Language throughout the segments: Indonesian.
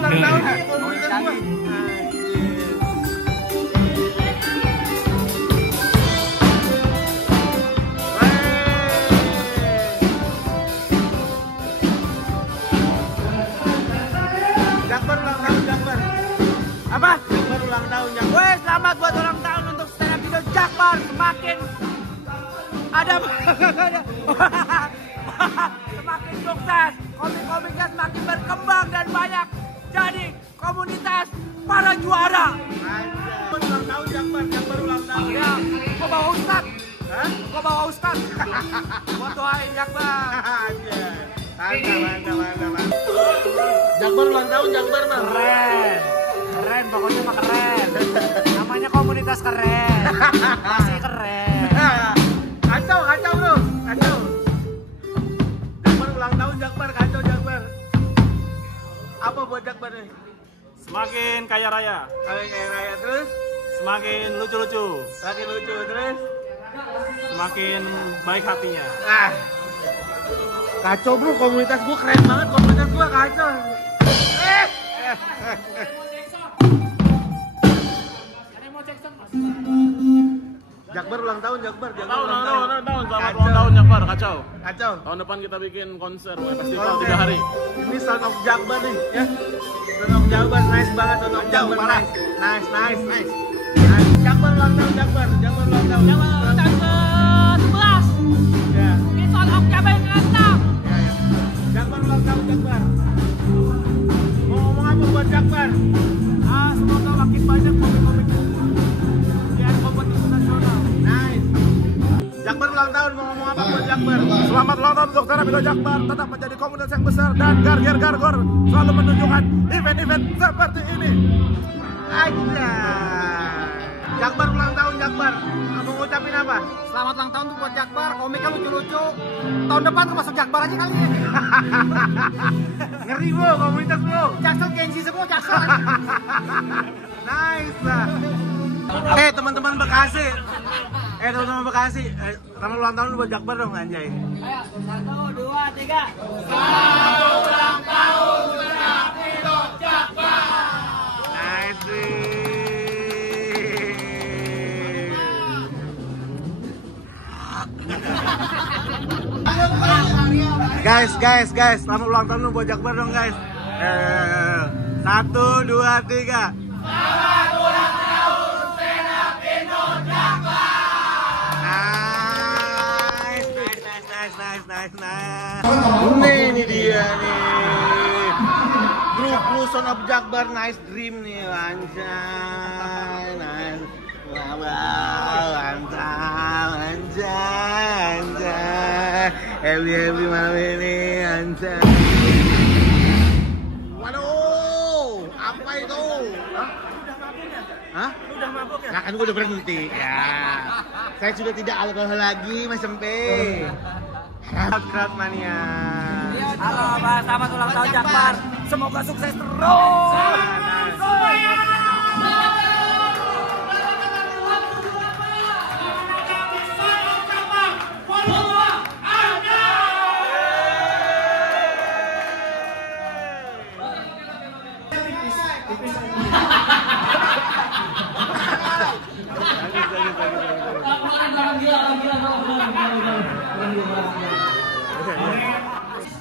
ulang tahun nih komunitas gua. Jakbar ulang tahun, Jakbar. Apa? Jakbar ulang tahun, Jakbar. Weh, selamat buat ulang tahun untuk stand up Indo Jakbar. Semakin ada semakin sukses, komik-komiknya semakin berkembang dan banyak jadi komunitas para juara. Anjay. Ulang tahun Jakbar, Jakbar ulang tahun. Ya, gua bawa Ustad. Hah? Gua bawa Ustad. Buat doain Jakbar. Anjay. Mantap. Jakbar ulang tahun, Jakbar mah. Keren, pokoknya mah keren. Namanya komunitas keren. Masih keren. Kacau bro, kacau. Jakbar ulang tahun, Jakbar, kacau Jakbar. Apa buat Jakbar nih? Semakin kaya raya, Kayak raya terus, semakin lucu-lucu, makin lucu terus. semakin baik hatinya. Ah, kacau bro, komunitas gua keren banget, komunitas gua kacau. Jakbar ulang tahun, Jakbar. Tahun, selamat ulang tahun Jakbar, kacau. Kacau. Tahun depan kita bikin konser festival 3 hari. Ini Son of Jakbar nih, ya. Son of Jakbar, nice banget Son of Jakbar. Nice. Jakbar ulang tahun, Jakbar ulang tahun. Jakbar ke-11. Ya. Ini Son of Jakbar yang ke-6. Ya. Jakbar ulang tahun, Jakbar. Mau ngomong apa buat Jakbar? Semoga makin banyak komik-komik biar kompetisi nasional. Nice. Jakbar ulang tahun, mau ngomong apa buat Jakbar? Selamat ulang tahun untuk stand up Indo Jakbar, tetap menjadi komunitas yang besar dan gargor selalu menunjukkan event-event seperti ini. Aja. Jakbar ulang tahun, Jakbar. Mau ngucapin apa? Selamat ulang tahun buat Jakbar, komiknya lucu-lucu. Tahun depan tuh masuk Jakbar aja kali ya. Ngeri bro, komunitas bro. Jaksel gengsi semua, Jaksel. Nice lah. Teman-teman Bekasi. Teman-teman Bekasi. Selamat ulang tahun buat Jakbar dong, anjay. Ayo, 1, 2, 3. Selamat ulang tahun Stand Indo Jakbar. Nice. Guys, selamat ulang tahun buat Jakbar dong guys. 1, 2, 3. Selamat ulang tahun Stand Up Indo Jakbar. Nice. Ini dia nih. Grup Son of Jakbar, nice dream nih, anjay. Nice. Wow, anjay. Happy malam ini, anjay. Waduh, apa itu? Hah? Udah mabuk ya? Nah, kan gue udah berhenti. Ya, saya sudah tidak alkohol lagi, Mas Sempe. Crowd mania. Halo, Mas, selamat ulang tahun Jakbar. Semoga sukses terus.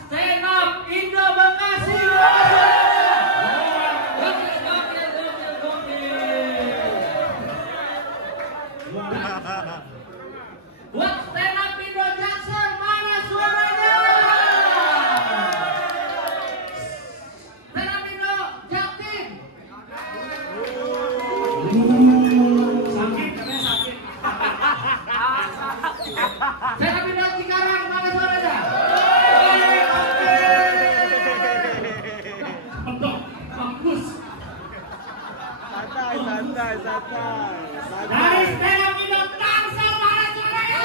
Stand Up Indo Bekasi. Buat Stand Up Indo Jaksel, mana suaranya? Stand Up Indo Jaktim. Sakit, katanya sakit. Stand Up Indo Cikarang, mana suaranya? Santai. Dari Stand Up Indo Tangsel, mana suaranya?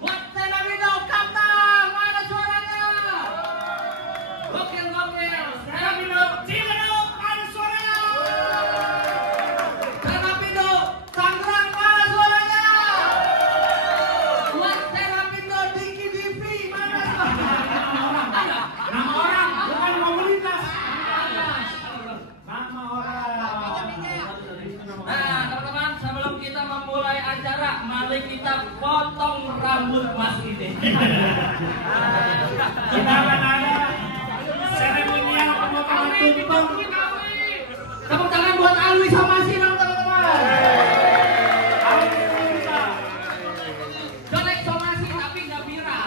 Buat Stand Up Indo Kaptang, mana suaranya? Gokil. Stand Up Indo Ciledug, mana suaranya? Stand Up Indo Tangerang, mana suaranya? Buat Stand Up Indo Diki Divi, mana suaranya? Mas ini. Kita akan ada seremonial pemotongan tumpeng. Tepuk tangan buat Alwi sama Sinang teman-teman. Colek somasi tapi nggak viral.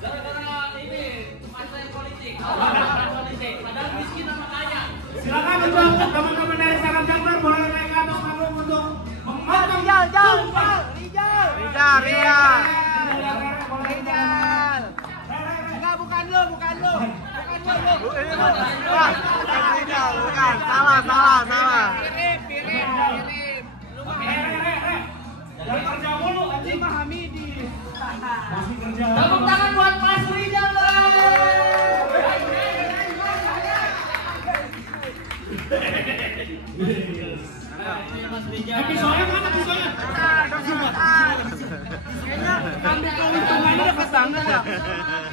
Gara-gara ini masalah politik. Padahal miskin sama kaya. Silakan untuk teman-teman dari Sarang Jakbar boleh naik ke atas panggung untuk memotong tumpeng. Rijal. Enggak, bukan lu. Ini bukan Rijal, bukan. Salah. Pirim. Jangan kerja mulu anjing. Pak Hamidi. Masih kerja. Tepuk tangan buat Mas Rijal. Mas Rijal. Episode mana episode? Kayaknya kambing keuntungannya dekat banget ya.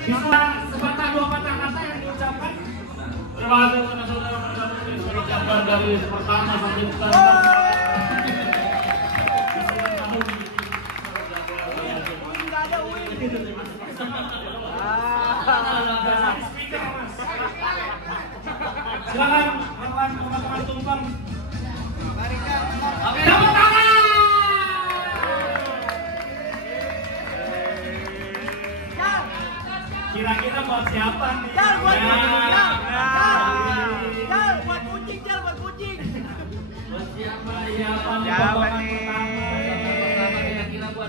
Bisa sepatah dua patah kata yang diucapkan. Terima kasih saudara-saudara mengucapkan dari pertama sampai sekarang. Enggak ada win. Silakan melakukan pemotongan tumpeng. Oke. Tepuk tangan. Kira-kira buat siapa nih? Jal, buat kucing. Jal, buat kucing. Buat siapa ya? Siapa nih?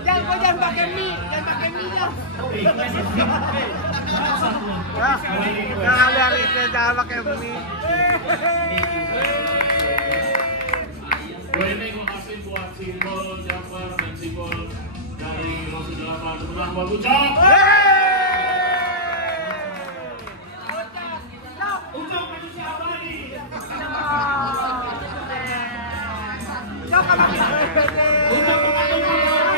Jal, kok jangan pakai mie. Jangan pakai mie-nya. Jangan lihat itu, jangan pakai mie. Ini gue kasih buat simbol Jakbar dan simbol dari Rosi 8. Teman buat Ucok. Ucok manusia abadi. Jal, kalau Ucok mengandung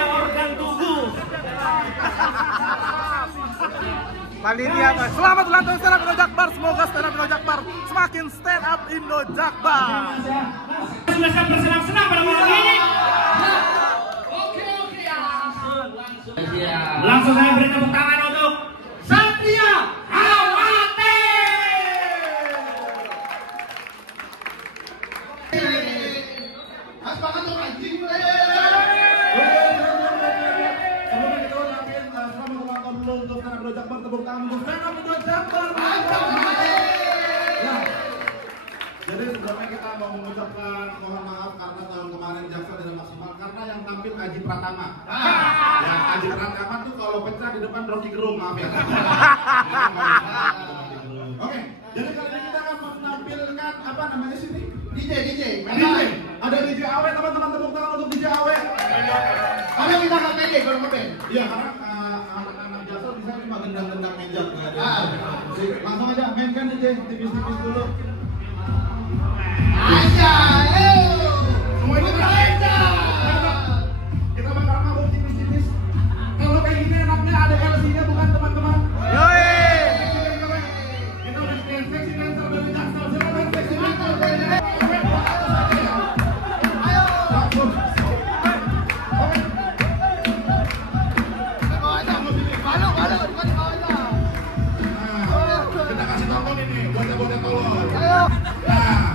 organ tubuh. Panitia Mas. Selamat ulang tahun Stand Up Indo Jakbar. Semoga Stand Up Indo Jakbar semakin stand up Indo Jakbar. Sudah bersenang-senang pada malam ini. Oke, Langsung saya beri tepuk tangan untuk Satria Awate. Sebelumnya kita ucapin selamat ulang tahun dulu untuk Stand Up Indo Jakbar. Tepuk tangan untuk Stand Up Indo Jakbar. Ya. Jadi sebelumnya kita mau mengucapkan mohon maaf karena tahun kemarin Jakbar tidak maksimal karena yang tampil Aji Pratama. Ya, Aji Pratama tuh kalau pecah di depan Rocky Gerung, maaf ya. Oke, jadi kali ini kita akan menampilkan apa namanya sini? DJ. Ada DJ Awe, teman-teman, tepuk tangan untuk DJ Awe. Karena kita nggak pede kalau ngeband. Iya, karena anak-anak jasa bisa cuma gendang-gendang meja. Langsung aja mainkan DJ, tipis-tipis dulu. Semua ini kita bakal mabuk tipis-tipis. Kalau kayak gini enaknya ada LC-nya bukan teman-teman. Yoi. Kita udah seksi dancer dari Jaksel. Silakan seksi dancer. Kita kasih tonton ini, bocah-bocah tolong. Nah,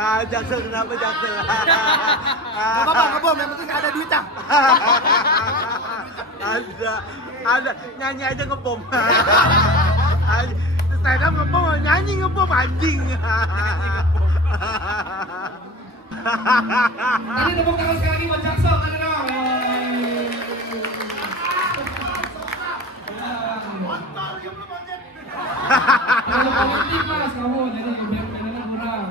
Jaksel kenapa Jaksel? Gak apa-apa, ngebom, yang penting ada duitnya. Ada, nyanyi aja ngebom. Stand up ngebom, nyanyi ngebom anjing. Tadi tepuk tangan sekali lagi buat Jaksel, tadi dong. Kalau politik mas, kamu jadi biar mainannya kurang.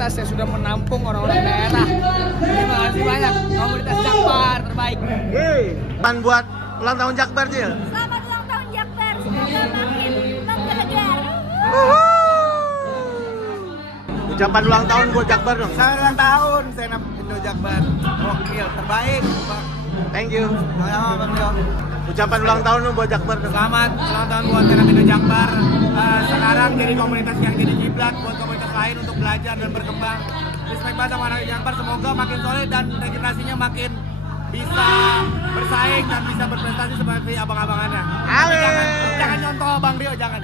komunitas yang sudah menampung orang-orang daerah. Terima kasih banyak, komunitas Jakbar terbaik. Pan buat ulang tahun Jakbar, Jil. Selamat ulang tahun Jakbar, semoga makin menggelegar. Ucapan ulang tahun buat Jakbar dong. Selamat ulang tahun, Senap Indo Jakbar. Gokil, terbaik. Thank you. Sama-sama, Bang Dio. Ucapan ulang tahun dong buat Jakbar dong. Selamat ulang tahun buat Senap Indo Jakbar. Sekarang jadi komunitas yang jadi kiblat buat komunitas lain untuk belajar dan berkembang. Respect banget sama anak Jakbar, semoga makin solid dan regenerasinya makin bisa bersaing dan bisa berprestasi seperti abang-abangannya. Jangan nyontoh Bang Rio, jangan.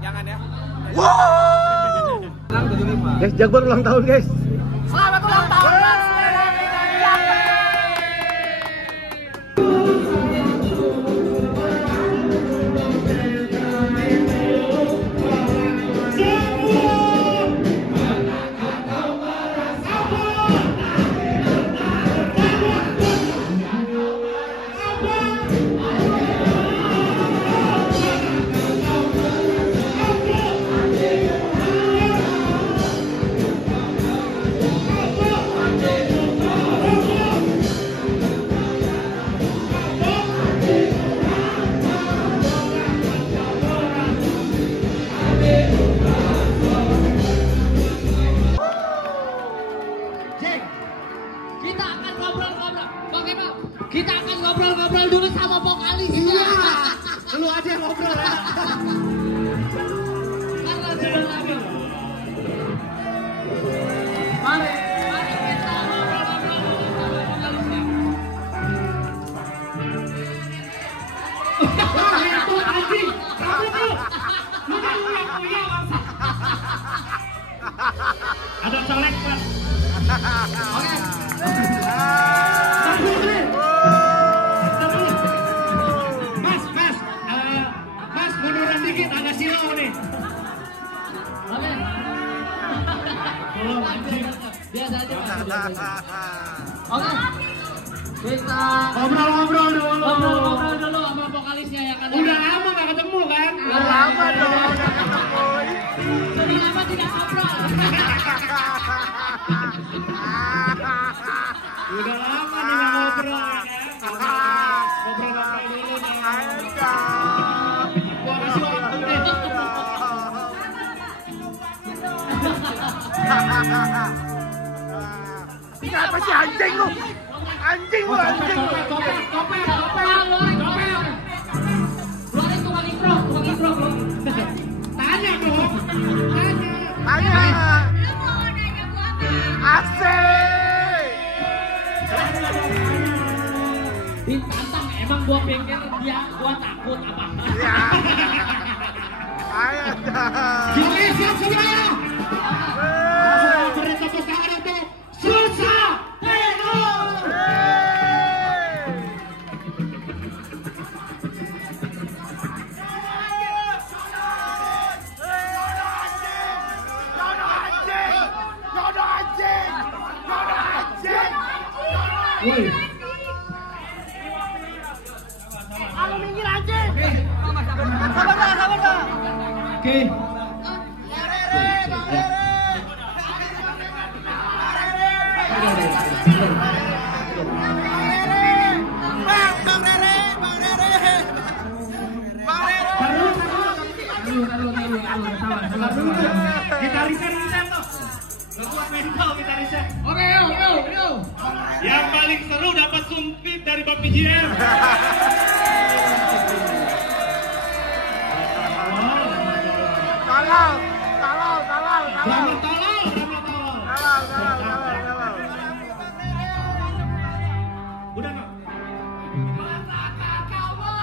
Jangan ya. Guys, Jakbar ulang tahun, guys. Selamat ulang tahun buat Senap Indo Jakbar. Kita akan ngobrol-ngobrol. Bagaimana? Kita akan ngobrol-ngobrol dulu sama vokalis. Iya. Lu aja yang ngobrol ya. Karena sudah lagi. Mari kita ngobrol-ngobrol dulu sama vokalisnya. Wah, itu anjing. Kamu tuh. Lu kan uya bangsa. Ada celek, Pak. Oke. Mas, munduran dikit, agak silau nih. Oke. Belum anjing. Biasa aja. Oke. Kita ngobrol-ngobrol dulu sama vokalisnya ya kan. Udah lama gak ketemu kan? Udah lama dong, udah ketemu. Sudah lama tidak ngobrol. Udah lama nih gak ngobrol ya kan? Ngobrol-ngobrol dulu nih. Gua kasih waktu deh. Ini apa sih anjing lu? Anjing lu, anjing lu. Topeng. Keluarin tukang intro. Tanya dong. Tanya. Lu mau nanya gua apa? Asik. Ditantang, emang gua pikir gua takut apa? Ya. Ayo dah. Oke, siap semuanya. Beri tepuk tangan untuk Sulsa Teno. Woi. Aku minggir anjing. Sabar. Oke. Gitarisnya tuh. Buat mental gitarisnya. Oke, yuk. Yang paling seru dapat sumpit dari Bang PJM. Tolong. Drama tolol. Udah nggak?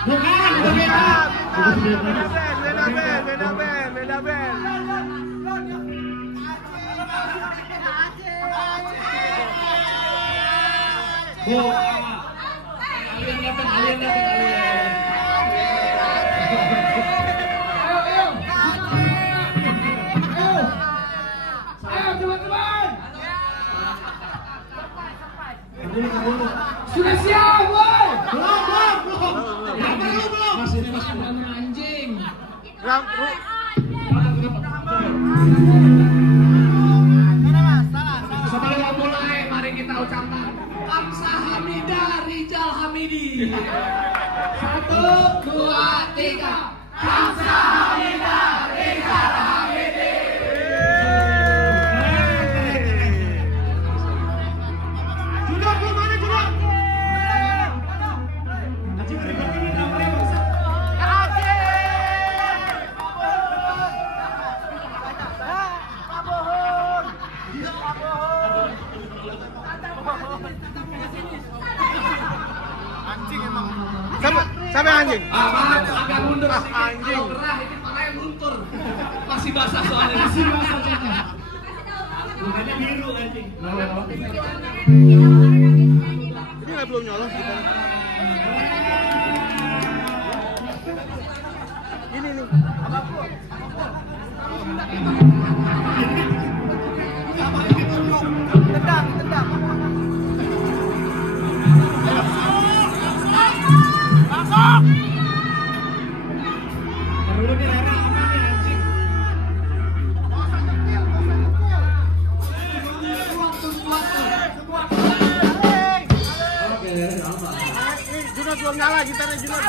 Bukan, Beda band. Alien datang. Ayo teman-teman. Sudah siap, boy. Belum. Masih anjing. Ram, Hamidi. 1, 2, 3. Hamzah Hamidah Rizal Hamidi. Judok, lu mana Judok? Anjing emang. Siapa yang anjing? Maaf, agak mundur sedikit. Anjing. Kalau gerah itu palanya luntur. Masih basah soalnya. Masih basah catnya. Bukannya biru anjing. Ini nggak belum nyolong kita. Ini nih. Tendang. Perlu nih Rara aman nih anjing. Oke, aman. Junot belum nyala, gitarnya Junot.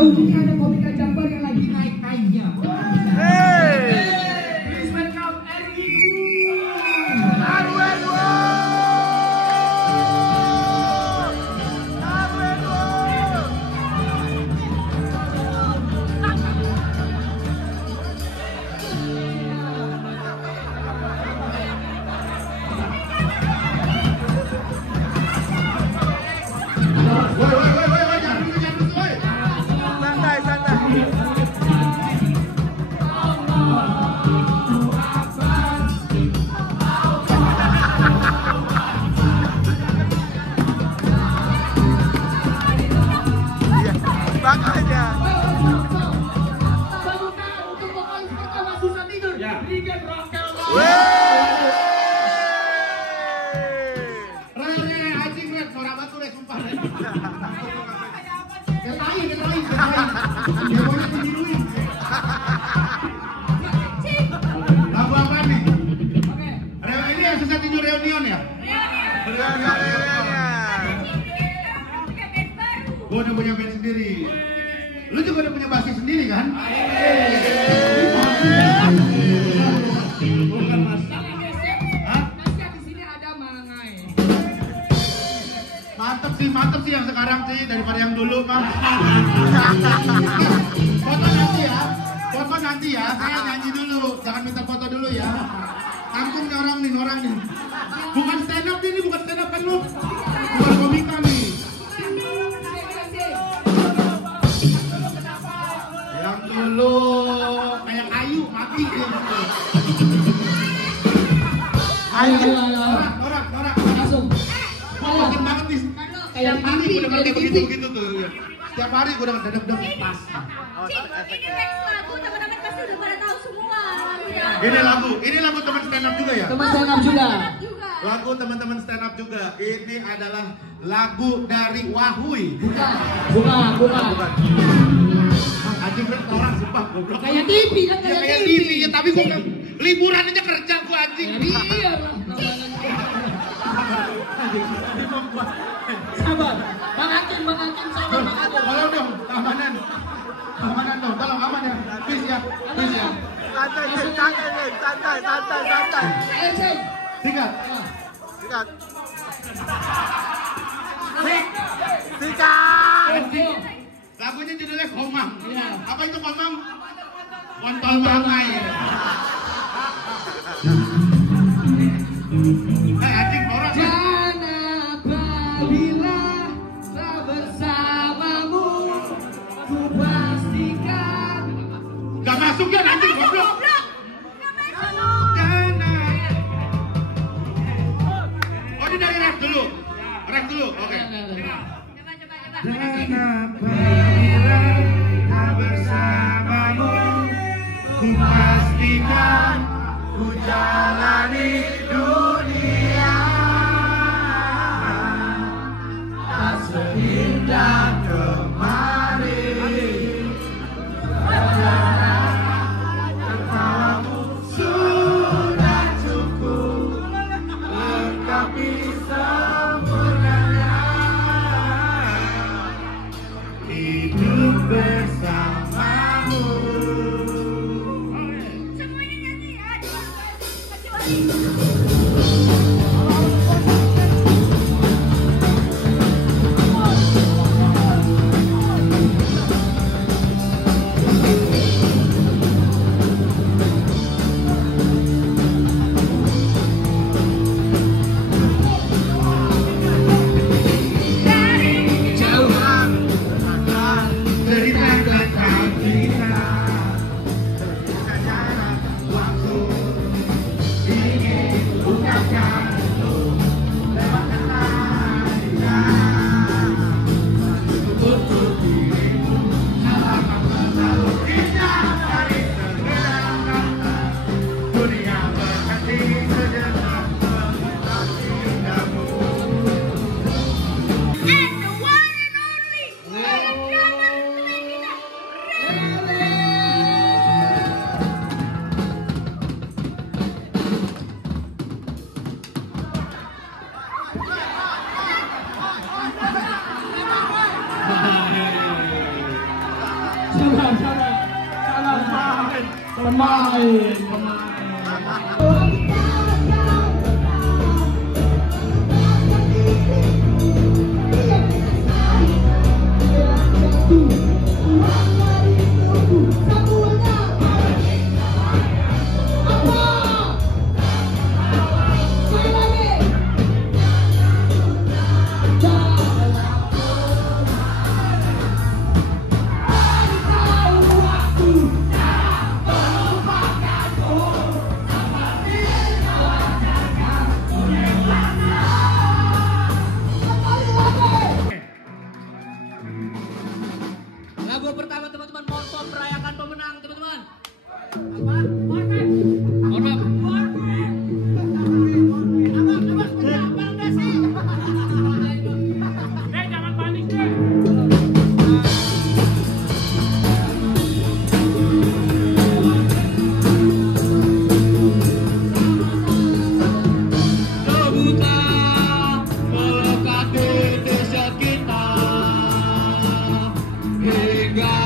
Ini ada komika Jakbar yang lagi naik-naiknya. Please welcome Lagu apa nih? Ini yang sesat tinju reunion ya? Gue udah punya band sendiri. Lu juga udah punya basis sendiri kan? Bukan mas. Hah? Mantep sih yang sekarang sih daripada yang dulu mas. Foto nanti ya, saya nyanyi dulu, jangan minta foto dulu ya. Kampung nih orang nih. Bukan stand up ini, bukan stand up kan lu? Bukan komika nih. Yang dulu kayak kayu mati. Norak. Langsung. Gua makin banget nih. Kayak hari gua denger kayak begitu tuh. Setiap hari gua denger dedek pas. Ini next lagu teman-teman pasti udah pada tahu semua lagunya. Ini lagu teman stand up juga ya? Teman stand up juga. Lagu teman-teman stand up juga. Ini adalah lagu dari Wahui. Bukan. Anjing orang sumpah goblok. Kayak TV kan Kayak TV ya, tapi gua bilang liburan aja kerja gua anjing. Iya. Sabar. Bang Hakim sabar Bang Hakim. Tolong dong, keamanan dong, tolong aman ya. Please ya. Santai. Ayo, Ceng. Sikat. Lagunya judulnya Komang. Apa itu Komang? Kontol bangai. Anjing orang. Dan apabila tak bersamamu, ku pastikan. Gak masuk ya anjing goblok. Oh ini dari rap dulu. Oke. Dan apabila tak bersamamu, ku pastikan ku jalani dunia tak seindah kemarin. Tertawamu sudah cukup lengkapi sempurnanya hidup bersamamu. Semuanya nyanyi ya. Pemain. Lagu pertama teman-teman, mohon merayakan pemenang teman-teman. Apa? Jangan panik deh. Hingga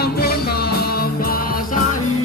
ampun membasahi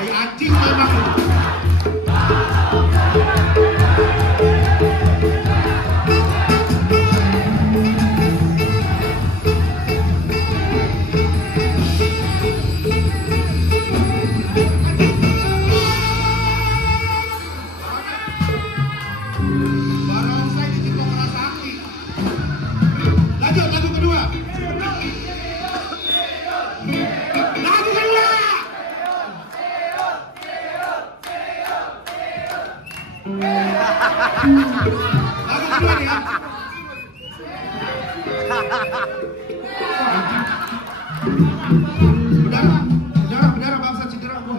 Tai anjing memang. Berdarah bangsa cedera gua.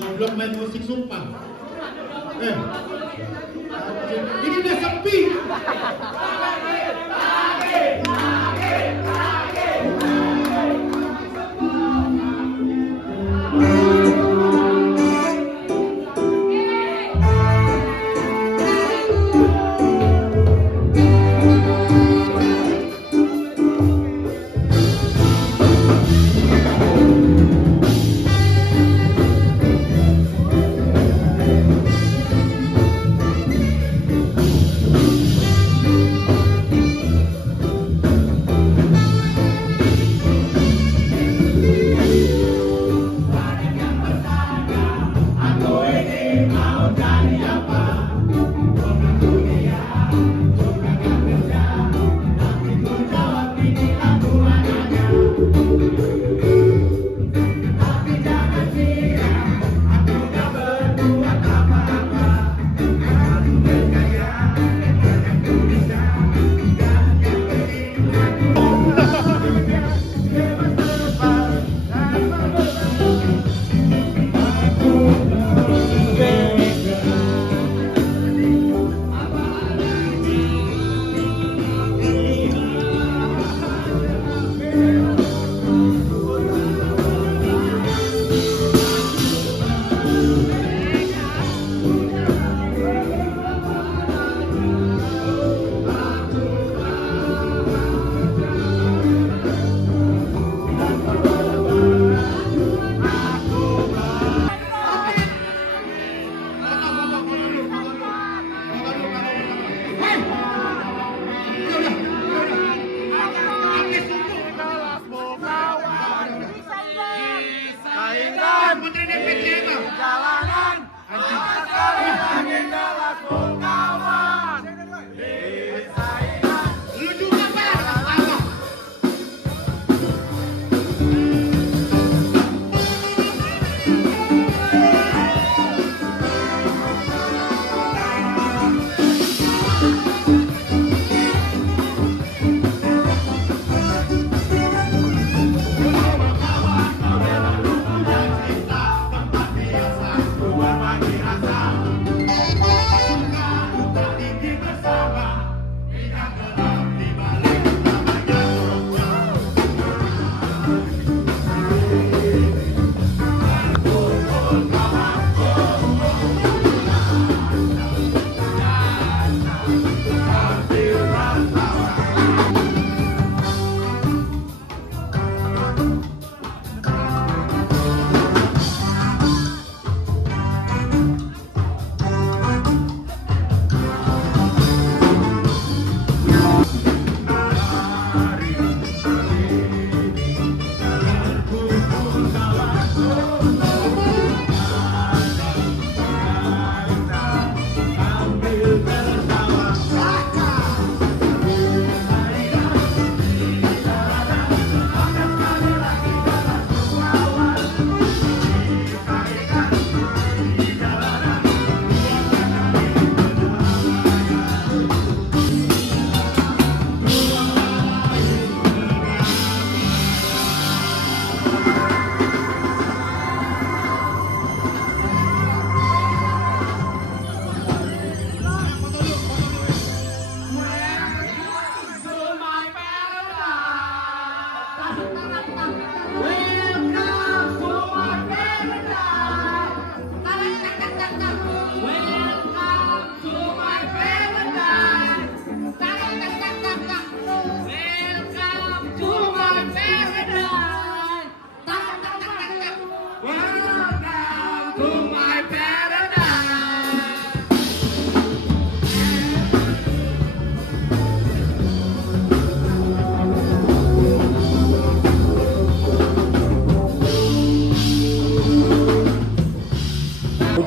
Goblok main musik sumpah. Ini udah sepi.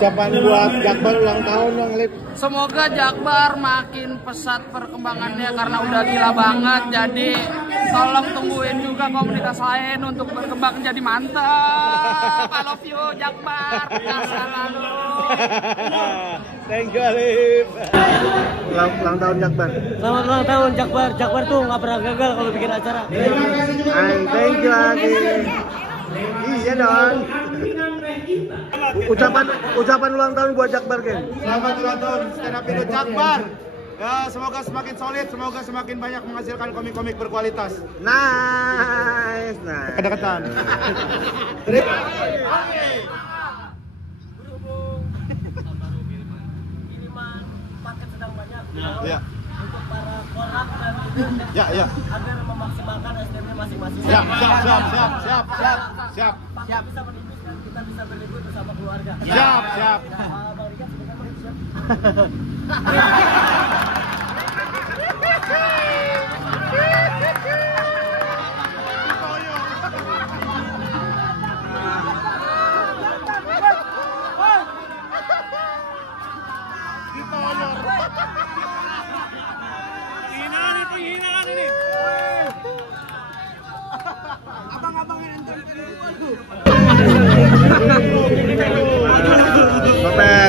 ucapan buat Jakbar ulang tahun dong, Lip. Semoga Jakbar makin pesat perkembangannya karena udah gila banget. Jadi tolong tungguin juga komunitas lain untuk berkembang jadi mantap. I love you Jakbar. Selalu. Thank you, Lip. Ulang tahun Jakbar. Selamat ulang tahun Jakbar. Jakbar tuh nggak pernah gagal kalau bikin acara. Thank you lagi. Iya dong. Ucapan ulang tahun buat Jakbar, Ken. Selamat ulang tahun stand up Indo Jakbar. Ya, semoga semakin solid, semoga semakin banyak menghasilkan komik-komik berkualitas. Nice. Kedekatan. Kiriman paket sedang banyak Ya. untuk para korab dan leader Ya. agar memaksimalkan SDM-nya masing-masing. Siap. Pak bisa menipis dan kita bisa berlibur bersama keluarga. Siap. Bang Rika sebenarnya siap.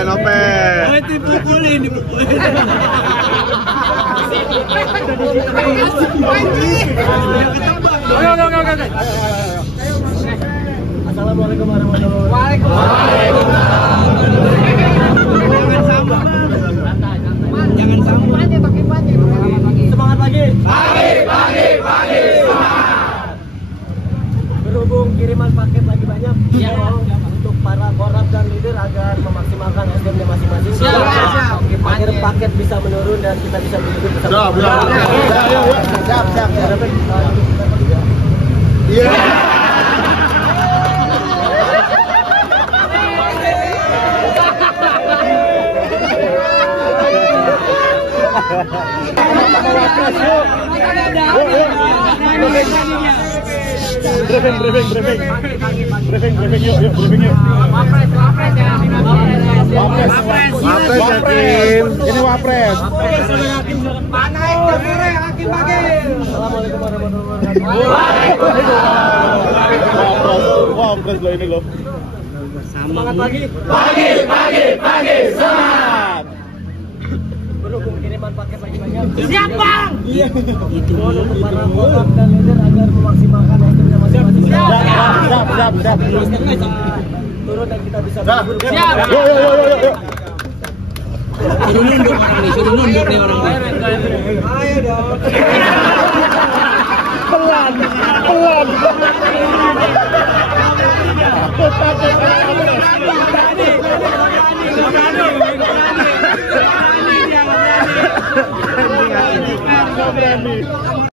Nopen. Dipukulin. Assalamualaikum warahmatullahi wabarakatuh. Jangan sambung. Semangat pagi. Pagi. Semangat. Berhubung kiriman paket lagi banyak, untuk para korab dan leader agar memaksimalkan SDM-nya masing-masing. Agar paket bisa menurun dan kita bisa berlibur bersama. Siap. Iya. Briefing yuk. Wapres ya, Kim. Ini Wapres. Assalamualaikum warahmatullahi wabarakatuh. Wapres lo ini lo. Semangat pagi. Pagi. Semangat. Berhubung kiriman paket lagi banyak. Siap, Bang. Mohon untuk para korab dan leader agar memaksimalkan SDM-nya masing-masing. Siap. Turun dan kita bisa berlibur. Siap. Yuk. Suruh mundur nih orang lain. Ayo dong. Pelan. Berani.